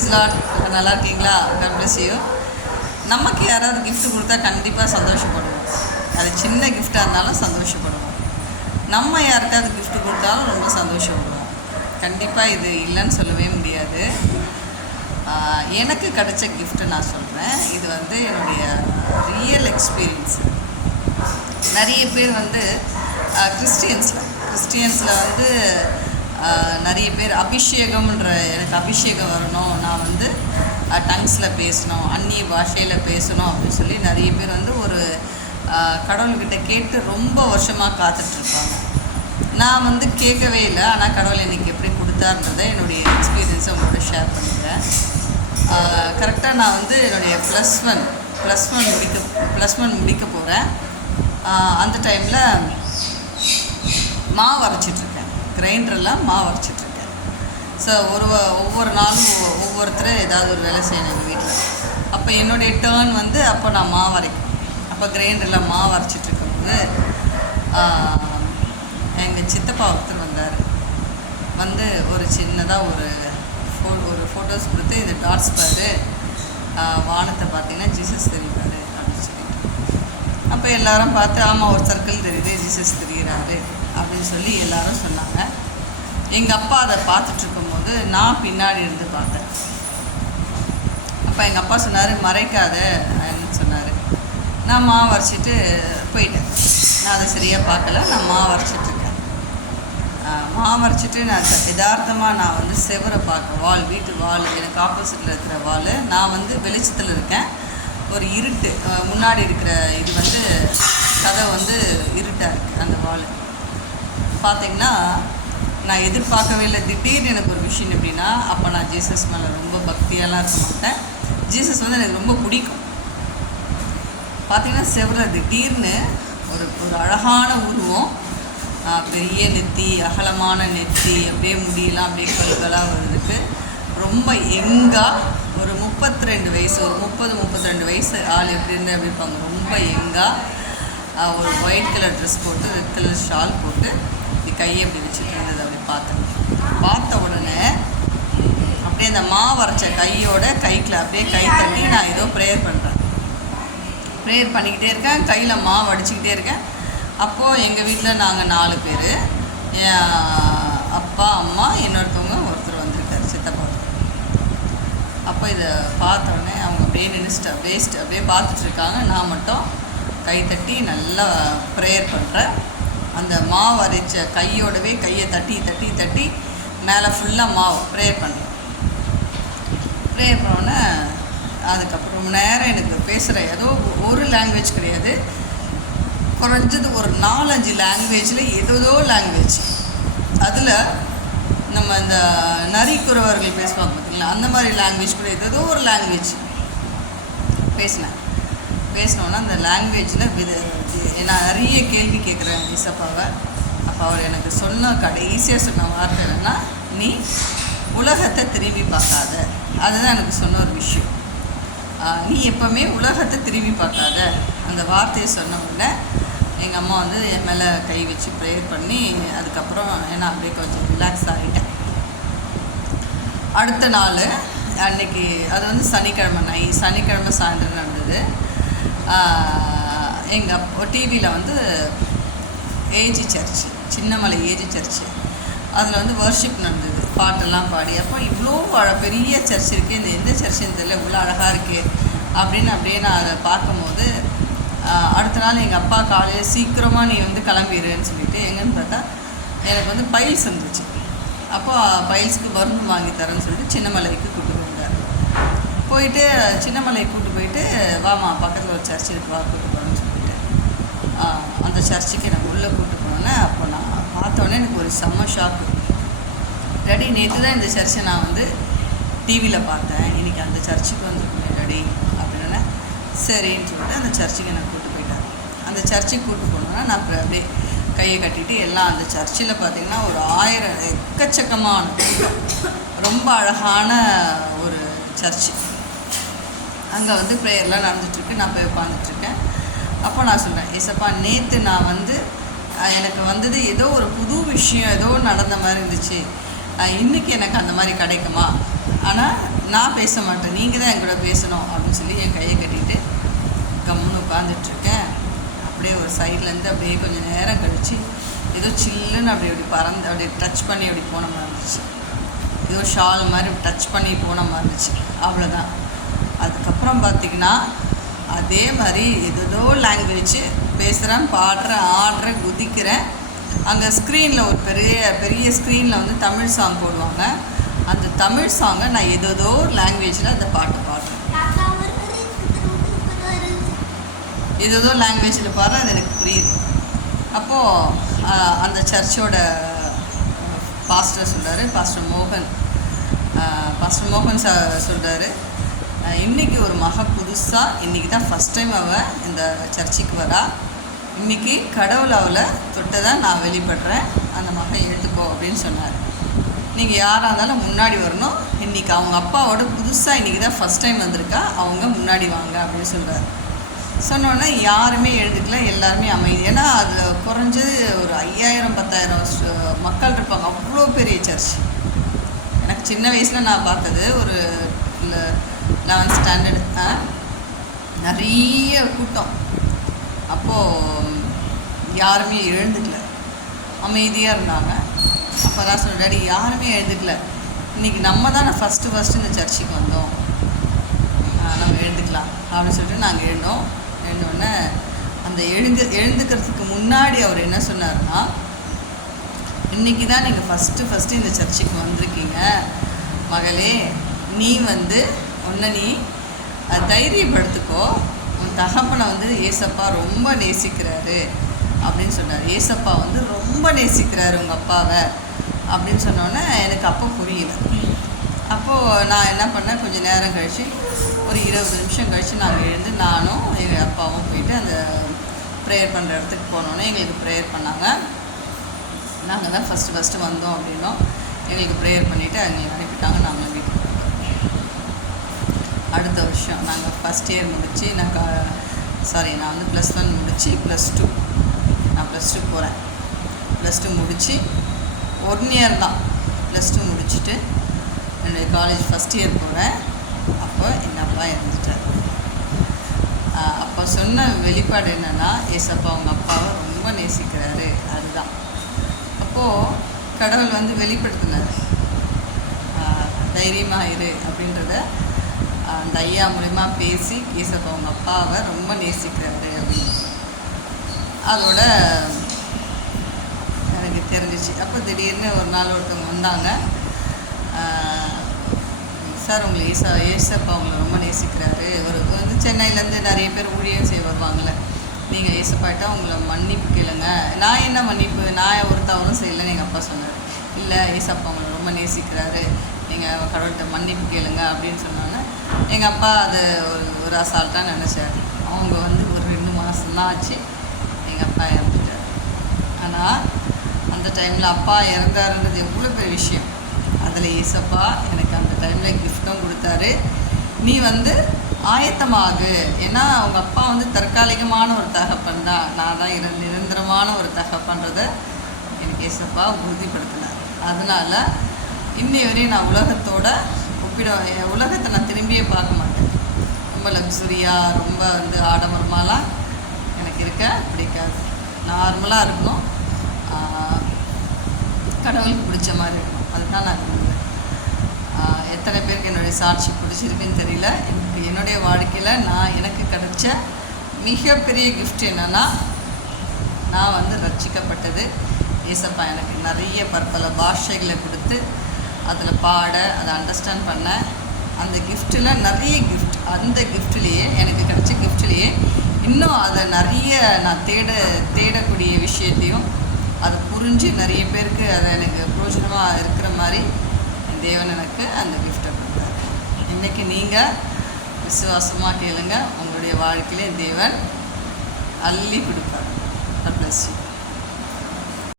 ப்ரைஸ்லாட் நல்லா இருக்கீங்களா God bless நமக்கு யாராவது கிஃப்ட் கொடுத்தா கண்டிப்பாக சந்தோஷப்படுவோம். அது சின்ன கிஃப்டாக இருந்தாலும் சந்தோஷப்படுவோம். நம்ம யாருக்காவது கிஃப்ட் கொடுத்தாலும் ரொம்ப சந்தோஷப்படுவோம். கண்டிப்பாக இது இல்லைன்னு சொல்லவே முடியாது. எனக்கு கிடைச்ச gift நான் சொல்கிறேன் இது வந்து என்னுடைய ரியல் எக்ஸ்பீரியன்ஸ் நிறைய பேர் வந்து கிறிஸ்டியன்ஸில் கிறிஸ்டியன்ஸில் வந்து நிறைய பேர் அபிஷேகம்ன்ற எனக்கு அபிஷேகம் வரணும். நான் வந்து டங்ஸில் பேசணும் அந்நிய பாஷையில் பேசணும் அப்படின்னு சொல்லி நிறைய பேர் வந்து ஒரு கடவுள்கிட்ட கேட்டு ரொம்ப வருஷமாக காத்துட்ருப்பாங்க. நான் வந்து கேட்கவே இல்லை. ஆனால் கடவுள் எனக்கு எப்படி கொடுத்தாருன்றதை என்னுடைய எக்ஸ்பீரியன்ஸை உங்களோட ஷேர் பண்ணிக்கிறேன். கரெக்டாக நான் வந்து என்னுடைய ப்ளஸ் ஒன் ப்ளஸ் ஒன் முடிக்க ப்ளஸ் ஒன் முடிக்க போகிறேன் அந்த டைமில் மாவு அரைச்சிட்ருக்கேன். கிரைண்டரில் மாவு அரைச்சிட்ருக்கேன். ஸோ ஒரு ஒவ்வொரு நாளும் ஒவ்வொ- ஒவ்வொருத்தர் ஏதாவது ஒரு வேலை செய்யணும் எங்கள் வீட்டில். அப்போ என்னுடைய டேர்ன் வந்து அப்போ நான் மாவு அரைக்கணும் அப்போ கிரைண்டரில் மாவு அரைச்சிட்ருக்கும்போது எங்கள் சித்தப்பா ஒருத்தர் வந்தார். வந்து ஒரு சின்னதாக ஒரு ஃபோ ஒரு ஃபோட்டோஸ் கொடுத்து இது டாட்ஸ் பாரு வானத்தை பார்த்தீங்கன்னா ஜீசஸ் தெரிவார் அப்படின்னு சொல்லிட்டு. அப்போ எல்லாரும் பார்த்து ஆமாம் ஒரு சர்க்கிள் தெரியுது ஜீசஸ் தெரிகிறாரு அப்படின்னு சொல்லி எல்லாரும் சொன்னாங்க. எங்கள் அப்பா அதை பார்த்துட்டு இருக்கும்போது நான் பின்னாடி இருந்து பார்த்தேன். அப்போ எங்கள் அப்பா சொன்னார் மறைக்காத அப்படின்னு சொன்னார். நான் மா அரைச்சிட்டு போயிட்டேன். நான் அதை சரியாக பார்க்கல நான் மாவு அரைச்சிட்ருக்கேன் மாவு அரைச்சிட்டு நான் யதார்த்தமாக நான் வந்து செவரை பார்க்க வால் வீட்டு வால் எனக்கு ஆப்போசிட்டில் இருக்கிற வால் நான் வந்து வெளிச்சத்தில் இருக்கேன். ஒரு இருட்டு முன்னாடி இருக்கிற இது வந்து கதை வந்து இருட்டாக இருக்குது அந்த வால். பார்த்தீங்கன்னா நான் எதிர்பார்க்கவே இல்லை. திடீர்னு எனக்கு ஒரு விஷயம் எப்படின்னா அப்போ நான் ஜீசஸ் மேலே ரொம்ப பக்தியெல்லாம் இருக்க மாட்டேன். ஜீசஸ் வந்து எனக்கு ரொம்ப பிடிக்கும். பார்த்தீங்கன்னா செவரில் திடீர்னு ஒரு ஒரு அழகான உருவம் பெரிய நெத்தி அகலமான நெத்தி அப்படியே முடியெல்லாம் அப்படியே கல்களாக வருதுக்கு ரொம்ப எங்காக ஒரு முப்பத்தி ரெண்டு வயசு ஒரு முப்பது முப்பத்தி ரெண்டு வயசு ஆள் எப்படி இருந்து அப்படி இருப்பாங்க. ரொம்ப எங்காக ஒரு ஒயிட் கலர் ட்ரெஸ் போட்டு ரெட் கலர் ஷால் போட்டு இப்படி கையை அப்படி வச்சுட்டு இருந்தது அப்படி பார்த்தேன் பார்த்த உடனே அப்படியே அந்த மாவு வரைச்ச கையோட கைக்கில் அப்படியே கை தட்டி நான் ஏதோ ப்ரேயர் பண்ணுறேன் ப்ரேயர் பண்ணிக்கிட்டே இருக்கேன். கையில் மாவு அடிச்சுக்கிட்டே இருக்கேன். அப்போது எங்கள் வீட்டில் நாங்கள் நாலு பேர். என் அப்பா அம்மா இன்னொருத்தவங்க ஒருத்தர் வந்திருக்காரு சித்தப்பா. அப்போ இதை பார்த்த உடனே அவங்க அப்படியே நின்றுட்டு அப்படியே அப்படியே பார்த்துட்டு இருக்காங்க. நான் மட்டும் கை தட்டி நல்லா ப்ரேயர் பண்ணுறேன் அந்த மாவு அரைச்ச கையோடவே கையை தட்டி தட்டி தட்டி மேலே ஃபுல்லாக மாவு ப்ரேயர் பண்ணேன் ப்ரேயர் பண்ணோன்னே அதுக்கப்புறம் ரொம்ப நேரம் எனக்கு பேசுகிற ஏதோ ஒரு லாங்குவேஜ் கிடையாது. குறைஞ்சது ஒரு நாலஞ்சு லாங்குவேஜில் ஏதோ லாங்குவேஜ் அதில் நம்ம இந்த நரிக்குறவர்கள் பேசுவாங்க பார்த்தீங்களா அந்த மாதிரி லாங்குவேஜ் கூட ஏதோ ஒரு லாங்குவேஜ் பேசினேன். பேசினோன்னா அந்த லாங்குவேஜில் வித நான் நிறைய கேள்வி கேட்குறேன் இசப்பாவை அவர் எனக்கு சொன்ன கடைசியாக சொன்ன வார்த்தை என்னன்னா நீ உலகத்தை திரும்பி பார்க்காத. அதுதான் எனக்கு சொன்ன ஒரு விஷயம். நீ எப்போவுமே உலகத்தை திரும்பி பார்க்காத. அந்த வார்த்தையை சொன்ன உடனே எங்கள் அம்மா வந்து என் மேலே கை வச்சு ப்ரேயர் பண்ணி அதுக்கப்புறம் ஏன்னா அப்படியே கொஞ்சம் ரிலாக்ஸ் ஆகிட்டேன். அடுத்த நாள் அன்னைக்கு அது வந்து சனிக்கிழமை நை சனிக்கிழமை சாயந்தரம் நடந்தது. எங்கள் அப்போ டிவியில் வந்து AG church Chinnamalai AG church. அதில் வந்து வர்ஷிப் நடந்தது. பாட்டெல்லாம் பாடி அப்போ இவ்வளோ பெரிய சர்ச் இருக்குது இந்த எந்த சர்ச்சுன்னு தெரியல இவ்வளோ அழகாக இருக்கே அப்படின்னு அப்படியே நான் அதை பார்க்கும்போது அடுத்த நாள் எங்கள் அப்பா காலையில் சீக்கிரமாக நீ வந்து கிளம்பிடுன்னு சொல்லிட்டு எங்கன்னு பார்த்தா எனக்கு வந்து பைல்ஸ் இருந்துச்சு. அப்போ பைல்ஸ்க்கு மருந்து வாங்கி தரேன்னு சொல்லிட்டு சின்னமலைக்கு கூப்பிட்டு போயிருந்தார் போயிட்டு சின்னமலை கூப்பிட்டு போயிட்டு வாமா பக்கத்தில் ஒரு சர்ச் இருக்கு வா கூப்பிட்டு போகிறேன்னு சொல்லிட்டு அந்த சர்ச்சுக்கு எனக்கு உள்ளே கூப்பிட்டு சொன்னாங்க. அப்போ நான் பார்த்தோன்னே எனக்கு ஒரு செம்ம ஷாக்கு டாடி நேற்று தான் இந்த சர்ச்சை நான் வந்து டிவியில் பார்த்தேன். இன்னைக்கு அந்த சர்ச்சுக்கு வந்துருக்கேன் டாடி அப்படின்னா சரின்னு சொல்லிட்டு அந்த சர்ச்சுக்கு என்னை கூப்பிட்டு போயிட்டாங்க. அந்த சர்ச்சுக்கு கூப்பிட்டு போனோன்னா நான் அப்புறம் அப்படியே கையை கட்டிட்டு எல்லாம் அந்த சர்ச்சில் பார்த்தீங்கன்னா ஒரு ஆயிரம் எக்கச்சக்கமான ரொம்ப அழகான ஒரு சர்ச்சு அங்கே வந்து ப்ரேயர்லாம் நடந்துட்டுருக்கு நான் போய் உட்காந்துட்ருக்கேன் அப்போ நான் சொல்கிறேன் ஏசப்பா நேற்று நான் வந்து எனக்கு வந்தது ஏதோ ஒரு புது விஷயம் ஏதோ நடந்த மாதிரி இருந்துச்சு. இன்றைக்கி எனக்கு அந்த மாதிரி கிடைக்குமா? ஆனால் நான் பேச மாட்டேன். நீங்கள் தான் என் கூட பேசணும் அப்படின்னு சொல்லி என் கையை கட்டிட்டு கம்முன்னு உட்காந்துட்ருக்கேன் அப்படியே ஒரு சைட்லேருந்து அப்படியே கொஞ்சம் நேரம் கழித்து ஏதோ சில்லுன்னு அப்படி அப்படி பறந்து அப்படியே டச் பண்ணி அப்படி போன மாதிரி இருந்துச்சு. ஏதோ ஷால் மாதிரி டச் பண்ணி போன மாதிரி இருந்துச்சு. அவ்வளோதான் அதுக்கப்புறம் பார்த்திங்கன்னா அதே மாதிரி ஏதோ லாங்குவேஜ் பேசுகிறேன் பாடுறேன் ஆடுறேன் குதிக்கிறேன். அங்கே ஸ்க்ரீனில் ஒரு பெரிய பெரிய ஸ்க்ரீனில் வந்து தமிழ் சாங் போடுவாங்க. அந்த தமிழ் சாங்கை நான் ஏதோ லாங்குவேஜில் அந்த பாட்டு பாடுறேன். ஏதோ லாங்குவேஜில் பாடுறேன் அது எனக்கு புரியுது. அப்போது அந்த சர்ச்சோட பாஸ்டர் சொல்கிறாரு பாஸ்டர் மோகன். பாஸ்டர் மோகன் சார் சொல்கிறாரு இன்றைக்கி ஒரு மக புதுசாக இன்றைக்கி தான் ஃபஸ்ட் டைம் அவள் இந்த சர்ச்சுக்கு வரா இன்றைக்கி கடவுள் அவளை தொட்டதை நான் வெளிப்படுறேன். அந்த மகன் எடுத்துக்கோ அப்படின்னு சொன்னார். நீங்கள் யாராக இருந்தாலும் முன்னாடி வரணும். இன்றைக்கி அவங்க அப்பாவோட புதுசாக இன்றைக்கி தான் ஃபஸ்ட் டைம் வந்திருக்கா. அவங்க முன்னாடி வாங்க அப்படின்னு சொல்கிறார் சொன்னோன்னே யாருமே எழுதுக்கல எல்லாருமே அமைதி. ஏன்னா அதில் குறைஞ்சது ஒரு ஐயாயிரம் பத்தாயிரம் மக்கள் இருப்பாங்க. அவ்வளோ பெரிய சர்ச் எனக்கு சின்ன வயசில் நான் பார்த்தது ஒரு லெவன்த் ஸ்டாண்டர்டு நிறைய கூட்டம். அப்போது யாருமே எழுந்துக்கல. அமைதியாக இருந்தாங்க. அப்போ தான் சொன்ன டாடி யாருமே எழுந்துக்கல. இன்றைக்கி நம்ம தானே ஃபஸ்ட்டு ஃபஸ்ட்டு இந்த சர்ச்சுக்கு வந்தோம். நம்ம எழுந்துக்கலாம். அப்படின்னு சொல்லிட்டு நாங்கள் எழுந்தோம். எழுந்தோடனே அந்த எழுந்து எழுந்துக்கிறதுக்கு முன்னாடி அவர் என்ன சொன்னார்னா இன்றைக்கி தான் நீங்கள் ஃபஸ்ட்டு ஃபஸ்ட்டு இந்த சர்ச்சுக்கு வந்திருக்கீங்க. மகளே நீ வந்து உன்னை நீ தைரியப்படுத்துக்கோ. உன் தகப்பனை வந்து ஏசப்பா ரொம்ப நேசிக்கிறாரு. அப்படின்னு சொன்னார். ஏசப்பா வந்து ரொம்ப நேசிக்கிறாரு உங்கள் அப்பாவை அப்படின்னு சொன்னோன்னே எனக்கு அப்போ புரியல. அப்போது நான் என்ன பண்ணேன் கொஞ்சம் நேரம் கழித்து ஒரு இருபது நிமிஷம் கழித்து நாங்கள் எழுந்து நானும் எங்கள் அப்பாவும் போயிட்டு அந்த ப்ரேயர் பண்ணுற இடத்துக்கு போனோன்னே எங்களுக்கு ப்ரேயர் பண்ணாங்க. நாங்கள் தான் ஃபஸ்ட்டு ஃபஸ்ட்டு வந்தோம் அப்படின்னோம். எங்களுக்கு ப்ரேயர் பண்ணிவிட்டு எங்களை அனுப்பிட்டாங்க நாங்களும் வீட்டுக்கு அடுத்த வருஷம் நாங்கள் ஃபஸ்ட் இயர் முடித்து நான் சாரி நான் வந்து ப்ளஸ் ஒன் முடித்து ப்ளஸ் டூ நான் ப்ளஸ் டூ போகிறேன் ப்ளஸ் டூ முடித்து ஒன் இயர் தான். ப்ளஸ் டூ முடிச்சுட்டு என்னுடைய காலேஜ் ஃபஸ்ட் இயர் போகிறேன் அப்போ எங்கள் அப்பா இறந்துட்டார். அப்போ சொன்ன வெளிப்பாடு என்னென்னா ஏசப்பா அவங்க அப்பாவை ரொம்ப நேசிக்கிறாரு. அதுதான். அப்போது கடவுள் வந்து வெளிப்படுத்தினார். தைரியமாக இரு அப்படின்றத அந்த ஐயா மூலிமா பேசி ஏசப்பா அவங்க அப்பாவை ரொம்ப நேசிக்கிறாரு அப்படின்னு. அதோட எனக்கு தெரிஞ்சிச்சு. அப்போ திடீர்னு ஒரு நாள் ஒருத்தவங்க வந்தாங்க. சார் உங்களை ஏசா ஏசப்பா உங்களை ரொம்ப நேசிக்கிறாரு. ஒரு வந்து சென்னையிலேருந்து நிறைய பேர் ஊழியம் செய்ய வருவாங்களே நீங்கள் ஏசப்பாட்டா உங்களை மன்னிப்பு கேளுங்க. நான் என்ன மன்னிப்பு நான் ஒரு தவறும் செய்யலைன்னு எங்கள் அப்பா சொன்னார். இல்லை ஏசப்பா உங்களை ரொம்ப நேசிக்கிறாரு. நீங்கள் கடவுள்கிட்ட மன்னிப்பு கேளுங்க அப்படின்னு சொன்னாங்க எங்கள் அப்பா அது ஒரு ஒரு அசால்ட்டாக நினச்சார். அவங்க வந்து ஒரு ரெண்டு மாதம்தான் ஆச்சு. எங்கள் அப்பா இறந்துட்டார். ஆனால் அந்த டைமில் அப்பா இறந்தாருன்றது எவ்வளோ பெரிய விஷயம். அதில் ஏசப்பா எனக்கு அந்த டைமில் கிஃப்ட்டும் கொடுத்தாரு. நீ வந்து ஆயத்தமாகு. ஏன்னா அவங்க அப்பா வந்து தற்காலிகமான ஒரு தகப்பன் தான். நான் தான் இரு நிரந்தரமான ஒரு தகப்பன்றதை எனக்கு ஏசப்பா உறுதிப்படுத்தினார். அதனால் இன்னை வரையும் நான் உலகத்தோட ஒப்பிட என் உலகத்தை நான் திரும்பியே பார்க்க மாட்டேன். ரொம்ப லக்ஸுரியாக ரொம்ப வந்து ஆடம்பரமாலாம் இருக்க பிடிக்காது. நார்மலாக இருக்கணும் கடவுளுக்கு பிடிச்ச மாதிரி இருக்கணும் அதுதான் நான் விரும்புகிறேன் எத்தனை பேருக்கு என்னுடைய சாட்சி பிடிச்சிருக்குன்னு தெரியல. எனக்கு என்னுடைய வாழ்க்கையில் நான் எனக்கு கிடைச்ச மிகப்பெரிய கிஃப்ட் என்னென்னா நான் வந்து ரட்சிக்கப்பட்டது ஏசப்பா எனக்கு நிறைய பற்பல பாஷைகளை கொடுத்து அதில் பாட அதை அண்டர்ஸ்டாண்ட் பண்ண அந்த கிஃப்ட்டில் நிறைய கிஃப்ட் அந்த கிஃப்ட்லேயே எனக்கு கிடைச்ச கிஃப்ட்லேயே இன்னும் அதை நிறைய நான் தேட தேடக்கூடிய விஷயத்தையும் அதை புரிஞ்சு நிறைய பேருக்கு அதை எனக்கு பிரோஜனமாக இருக்கிற மாதிரி என் தேவன் எனக்கு அந்த கிஃப்ட்டை கொடுத்தார். இன்றைக்கி நீங்கள் விசுவாசமாக கேளுங்க. உங்களுடைய வாழ்க்கையிலே தேவன் அள்ளி கொடுப்பார். God